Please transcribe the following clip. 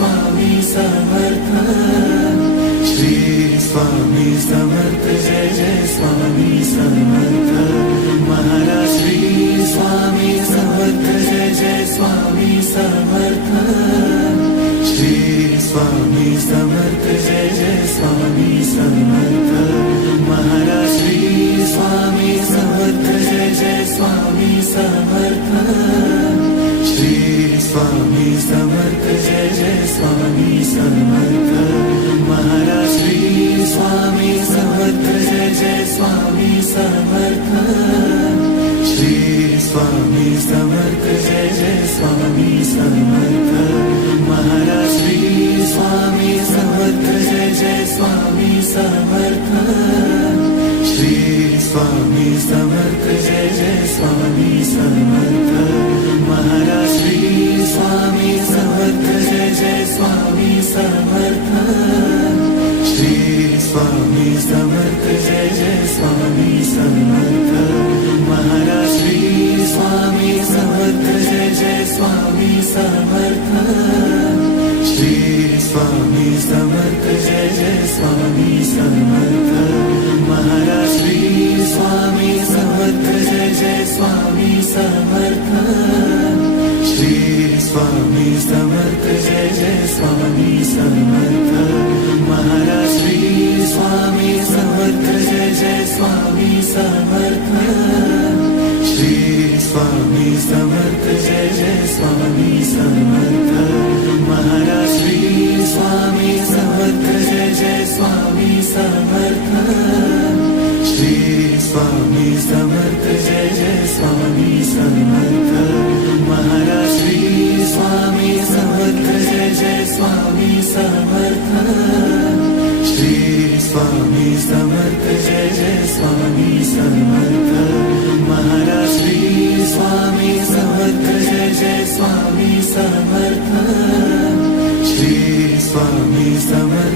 Swami Samarth. Shri Swami Samarth Jai Jai Swami Samarth. Maharaj Shri Swami Samarth Jai Jai Swami Samarth. Shri Swami Samarth Jai Jai Swami Samarth. Maharaj Shri Swami Samarth Jai Jai Swami Samarth. Shri Swami Samarth Jai Jai Swami Samarth. Maharaj Shri Swami Samarth Jai Jai Swami Samarth. Shri Swami Samarth Jai Jai Swami Samarth. Maharaj Shri Swami Samarth Jai Jai Swami Samarth. Shri Swami Samarth Jai Jai Swami Samarth. Maharaj Shri Swami Samarth Jai Jai Swami Samarth. Shri Swami Samarth Jai Jai Swami Samarth. Maharaj Shri Swami Samarth Jai Jai Swami Samarth. Shri Swami Samarth Jai Jai Swami Samarth. Maharaj Shri Swami Samarth Jai Jai Swami Samarth. Shri Swami Samarth Jai Jai Swami Samarth. Maharaj Shri Swami Samarth Jai Jai Swami Samarth. Shri Swami Samarth Jai Jai Swami Samarth. Maharaj Shri Swami Samarth Jai Jai Swami Samarth. Shri Swami Samarth Jai Jai Swami Samarth. Maharaj Shri Swami Samarth Jai Jai Swami Samarth. Shri Swami Samarth Jai Jai Swami Samarth. Maharaj Shri Swami Samarth Jai Jai Swami Samarth. Shri Swami Samarth.